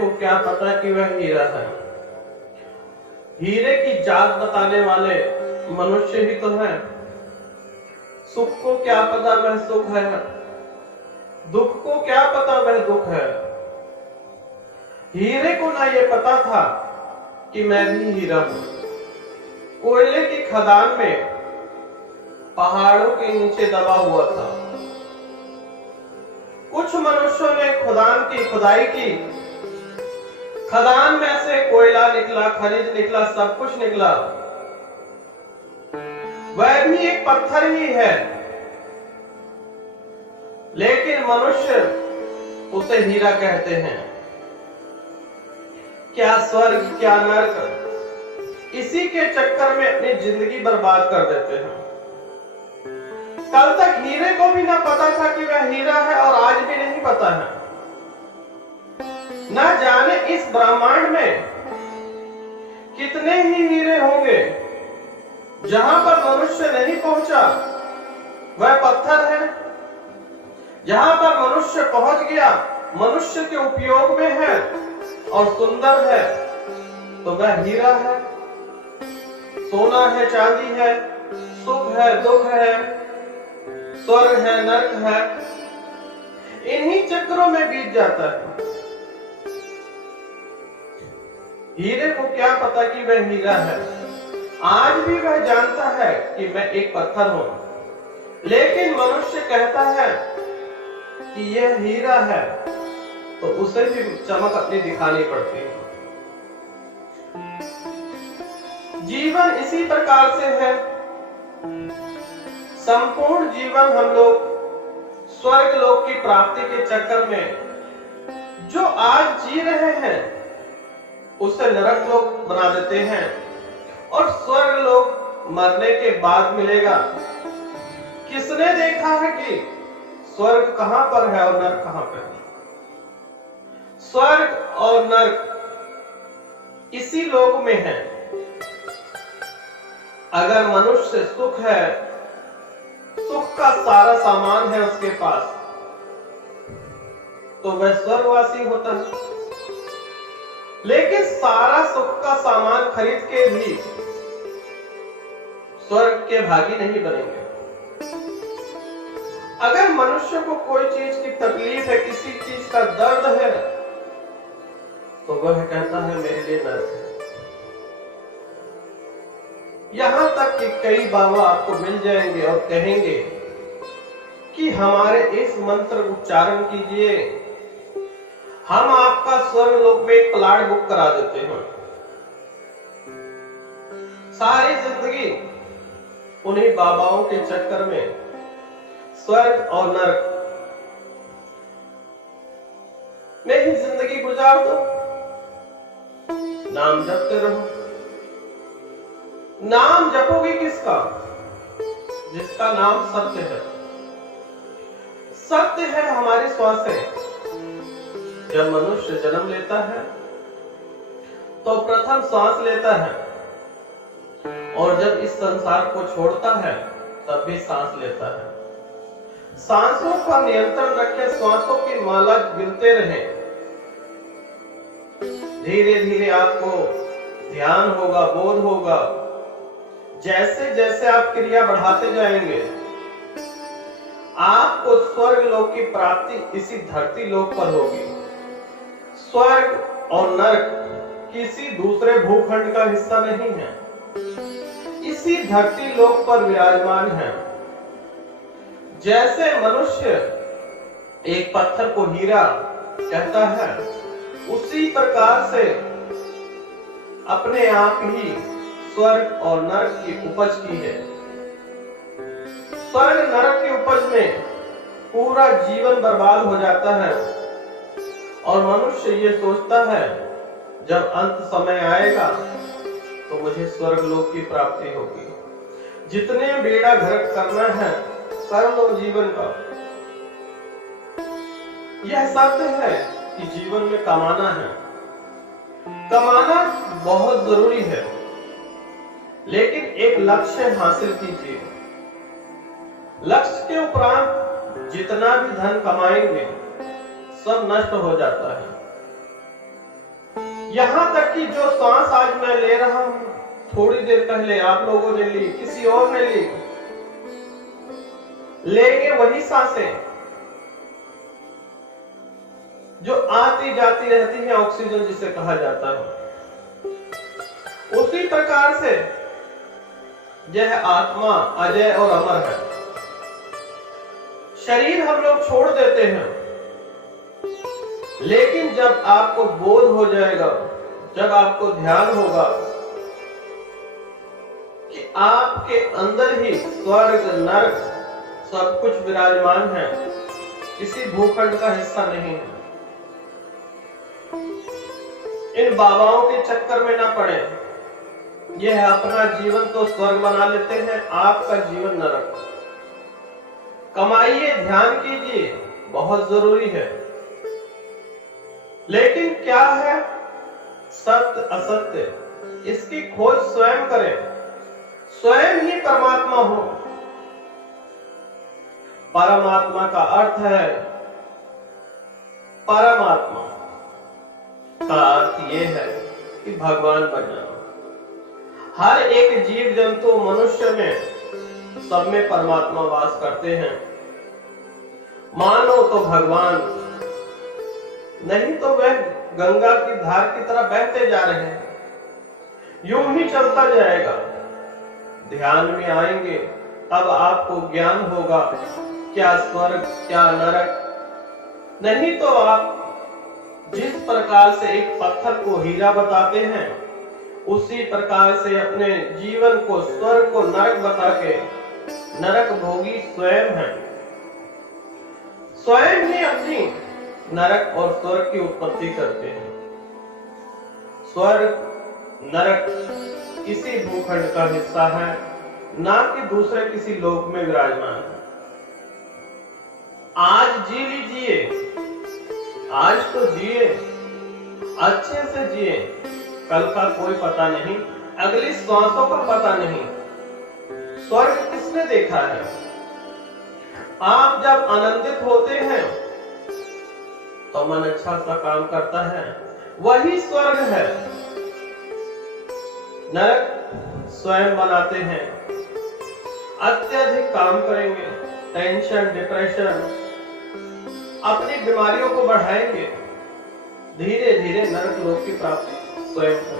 को क्या पता कि वह हीरा है। हीरे की जात बताने वाले मनुष्य ही तो है। सुख को क्या पता वह सुख है, दुख को क्या पता वह दुख है। हीरे को ना ये पता था कि मैं भी हीरा हूं। कोयले की खदान में पहाड़ों के नीचे दबा हुआ था। कुछ मनुष्यों ने खुदान की खुदाई की, खदान में से कोयला निकला, खनिज निकला, सब कुछ निकला। वह भी एक पत्थर ही है, लेकिन मनुष्य उसे हीरा कहते हैं। क्या स्वर्ग क्या नरक, इसी के चक्कर में अपनी जिंदगी बर्बाद कर देते हैं। कल तक हीरे को भी ना पता था कि वह हीरा है और आज भी नहीं पता है। ना जाने इस ब्रह्मांड में कितने ही हीरे होंगे। जहां पर मनुष्य नहीं पहुंचा वह पत्थर है, जहां पर मनुष्य पहुंच गया, मनुष्य के उपयोग में है और सुंदर है, तो वह हीरा है। सोना है, चांदी है, सुख है, दुख है, स्वर्ग है, नरक है, इन्हीं चक्रों में बीत जाता है। हीरे को क्या पता कि वह हीरा है। आज भी वह जानता है कि मैं एक पत्थर हूं, लेकिन मनुष्य कहता है कि यह हीरा है, तो उसे भी चमक अपनी दिखानी पड़ती है। जीवन इसी प्रकार से है। संपूर्ण जीवन हम लोग स्वर्ग लोक की प्राप्ति के चक्कर में जो आज जी रहे हैं उसे नरक लोक बना देते हैं, और स्वर्ग लोक मरने के बाद मिलेगा। किसने देखा है कि स्वर्ग कहां पर है और नरक कहां पर है? स्वर्ग और नरक इसी लोक में है। अगर मनुष्य सुख है, सुख का सारा सामान है उसके पास, तो वह स्वर्गवासी होता है। लेकिन सारा सुख का सामान खरीद के भी स्वर्ग के भागी नहीं बनेंगे। अगर मनुष्य को कोई चीज की तकलीफ है, किसी चीज का दर्द है, तो वह कहता है मेरे लिए नरक है। यहां तक कि कई बाबा आपको मिल जाएंगे और कहेंगे कि हमारे इस मंत्र उच्चारण कीजिए, हम आपका स्वर्ग लोक में एक प्लाट बुक करा देते हैं। सारी जिंदगी उन्हीं बाबाओं के चक्कर में स्वर्ग और नरक में ही जिंदगी गुजार दो। नाम जपते रहो। नाम जपोगे किसका? जिसका नाम सत्य है। सत्य है हमारी श्वासें। जब मनुष्य जन्म लेता है तो प्रथम श्वास लेता है, और जब इस संसार को छोड़ता है तब भी सांस लेता है। सांसों पर नियंत्रण रखें, श्वासों की माला गिनते रहें। धीरे धीरे आपको ध्यान होगा, बोध होगा। जैसे जैसे आप क्रिया बढ़ाते जाएंगे, आपको स्वर्ग लोक की प्राप्ति इसी धरती लोक पर होगी। स्वर्ग और नरक किसी दूसरे भूखंड का हिस्सा नहीं है, इसी धरती लोक पर विराजमान है। जैसे मनुष्य एक पत्थर को हीरा कहता है, उसी प्रकार से अपने आप ही स्वर्ग और नरक की उपज की है। स्वर्ग नरक की उपज में पूरा जीवन बर्बाद हो जाता है, और मनुष्य ये सोचता है जब अंत समय आएगा तो मुझे स्वर्ग लोक की प्राप्ति होगी। जितने बेड़ा गर्क करना है कर लो जीवन का। यह सत्य है कि जीवन में कमाना है। कमाना बहुत जरूरी है, लेकिन एक लक्ष्य हासिल कीजिए। लक्ष्य के उपरांत जितना भी धन कमाएंगे सब नष्ट हो जाता है। यहां तक कि जो सांस आज मैं ले रहा हूं, थोड़ी देर पहले आप लोगों ने ली, किसी और ने ली, लेंगे वही सांसें जो आती जाती रहती है, ऑक्सीजन जिसे कहा जाता है। उसी प्रकार से यह आत्मा अजय और अमर है। शरीर हम लोग छोड़ देते हैं, लेकिन जब आपको बोध हो जाएगा, जब आपको ध्यान होगा कि आपके अंदर ही स्वर्ग नरक सब कुछ विराजमान है, किसी भूखंड का हिस्सा नहीं है। इन बाबाओं के चक्कर में ना पड़े। यह अपना जीवन तो स्वर्ग बना लेते हैं, आपका जीवन नरक। कमाइए, ध्यान कीजिए, बहुत जरूरी है, लेकिन क्या है सत्य असत्य, इसकी खोज स्वयं करें। स्वयं ही परमात्मा हो। परमात्मा का अर्थ है, परमात्मा का अर्थ यह है कि भगवान बन जाना। हर एक जीव जंतु मनुष्य में, सब में परमात्मा वास करते हैं। मानो तो भगवान, नहीं तो वह गंगा की धार की तरह बहते जा रहे हैं। यूं ही चलता जाएगा। ध्यान में आएंगे तब आपको ज्ञान होगा क्या स्वर्ग क्या नरक। नहीं तो आप जिस प्रकार से एक पत्थर को हीरा बताते हैं, उसी प्रकार से अपने जीवन को स्वर्ग को नरक बता के नरक भोगी स्वयं है। स्वयं ही अपनी नरक और स्वर्ग की उत्पत्ति करते हैं। स्वर्ग नरक किसी भूखंड का हिस्सा है, ना कि दूसरे किसी लोक में विराजमान है। आज जी लीजिए, आज तो जिए, अच्छे से जिए। कल का कोई पता नहीं, अगली श्वासों का पता नहीं। स्वर्ग किसने देखा है? आप जब आनंदित होते हैं तो मन अच्छा सा काम करता है, वही स्वर्ग है। नरक स्वयं बनाते हैं। अत्यधिक काम करेंगे, टेंशन डिप्रेशन, अपनी बीमारियों को बढ़ाएंगे, धीरे धीरे नरक लोक की प्राप्ति स्वयं करेंगे।